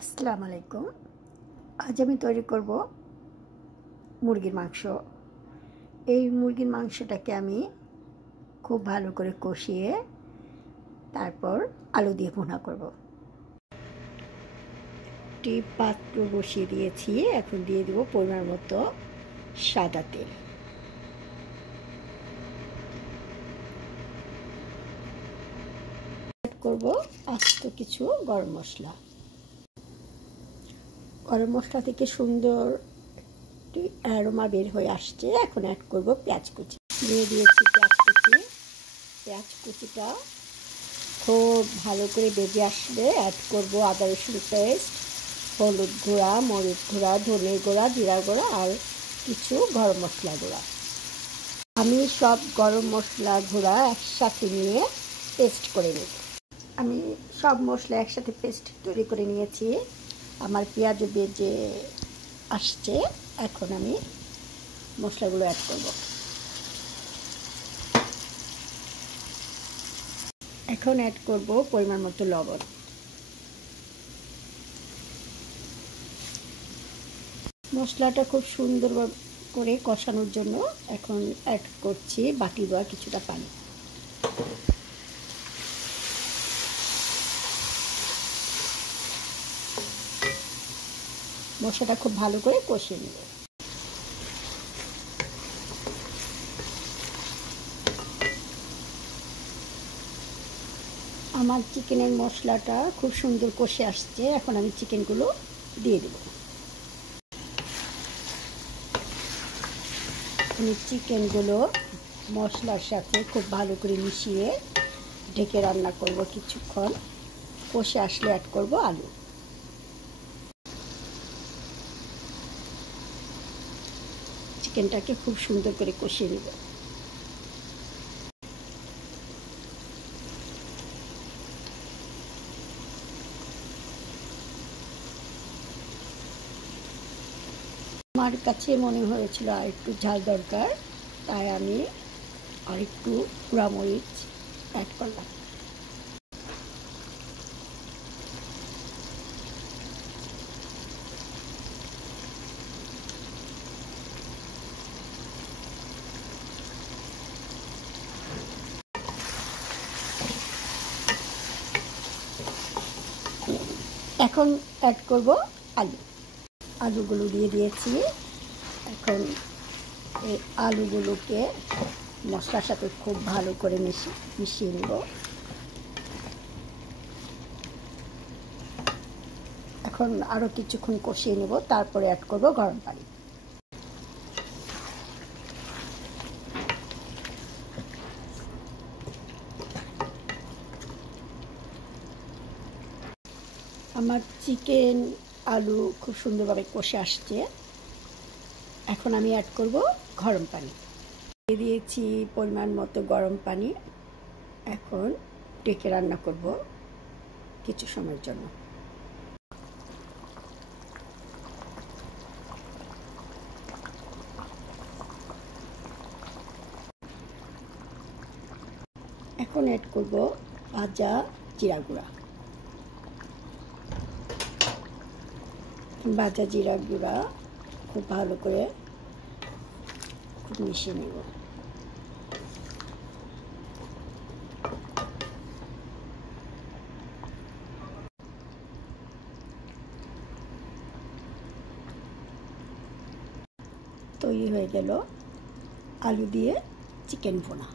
আসসালামু আলাইকুম। আজ আমি তৈরি করব মুরগির মাংস। এই মুরগির মাংসটাকে আমি খুব ভালো করে কষিয়ে তারপর আলু দিয়ে ভুনা করব। একটি পাত্র বসিয়ে দিয়েছি, এখন দিয়ে দেব পরিমাণ মতো সাদা তেল। অ্যাড করব আস্ত কিছু গরম মশলা। গরম মশলা থেকে সুন্দর অ্যারোমা বের হয়ে আসছে। এখন অ্যাড করব পেঁয়াজ কুচি। দিয়ে দিয়েছি পেঁয়াজ কুচি। পেঁয়াজ কুচিটা খুব ভালো করে বেজে আসলে অ্যাড করব আদা রসুন পেস্ট, হলুদ গুঁড়া, মরিচ গুঁড়া, ধনে গুঁড়া, জিরা গুঁড়া আর কিছু গরম মশলা গুঁড়া। আমি সব গরম মশলা গুঁড়া একসাথে নিয়ে পেস্ট করে নেব। আমি সব মশলা একসাথে পেস্ট তৈরি করে নিয়েছি। আমার পেঁয়াজও বেজে আসছে। এখন আমি মশলাগুলো অ্যাড করব। এখন অ্যাড করব পরিমাণ মতো লবণ। মশলাটা খুব সুন্দর করে কষানোর জন্য এখন অ্যাড করছি বাটি দেওয়া কিছুটা পানি। মশলাটা খুব ভালো করে কষিয়ে নেব। আমার চিকেনের মশলাটা খুব সুন্দর কষে আসছে। এখন আমি চিকেনগুলো দিয়ে দেব। আমি চিকেনগুলো মশলার সাথে খুব ভালো করে মিশিয়ে ঢেকে রান্না করব কিছুক্ষণ। কষে আসলে অ্যাড করব আলু। চিকেনটাকে খুব সুন্দর করে কষিয়ে নেব। আমার কাছে মনে হয়েছিল আর একটু ঝাল দরকার, তাই আমি আর একটু পোড়ামরিচ অ্যাড করলাম। এখন অ্যাড করব আলু। আলুগুলো দিয়ে দিয়েছি। এখন এই আলুগুলোকে মশলার সাথে খুব ভালো করে মিশিয়ে নেব। এখন আরও কিছুক্ষণ কষিয়ে নেব, তারপরে অ্যাড করব গরম পানি। আমার চিকেন আলু খুব সুন্দরভাবে কষে আসছে। এখন আমি অ্যাড করব গরম পানি। দিয়ে দিয়েছি পরিমাণ মতো গরম পানি। এখন ঢেকে রান্না করব কিছু সময়ের জন্য। এখন অ্যাড করব ভাজা জিরা গুঁড়া। ভাজা জিরা গুঁড়া খুব ভালো করে মিশিয়ে নেব। তৈরি হয়ে গেল আলু দিয়ে চিকেন ভুনা।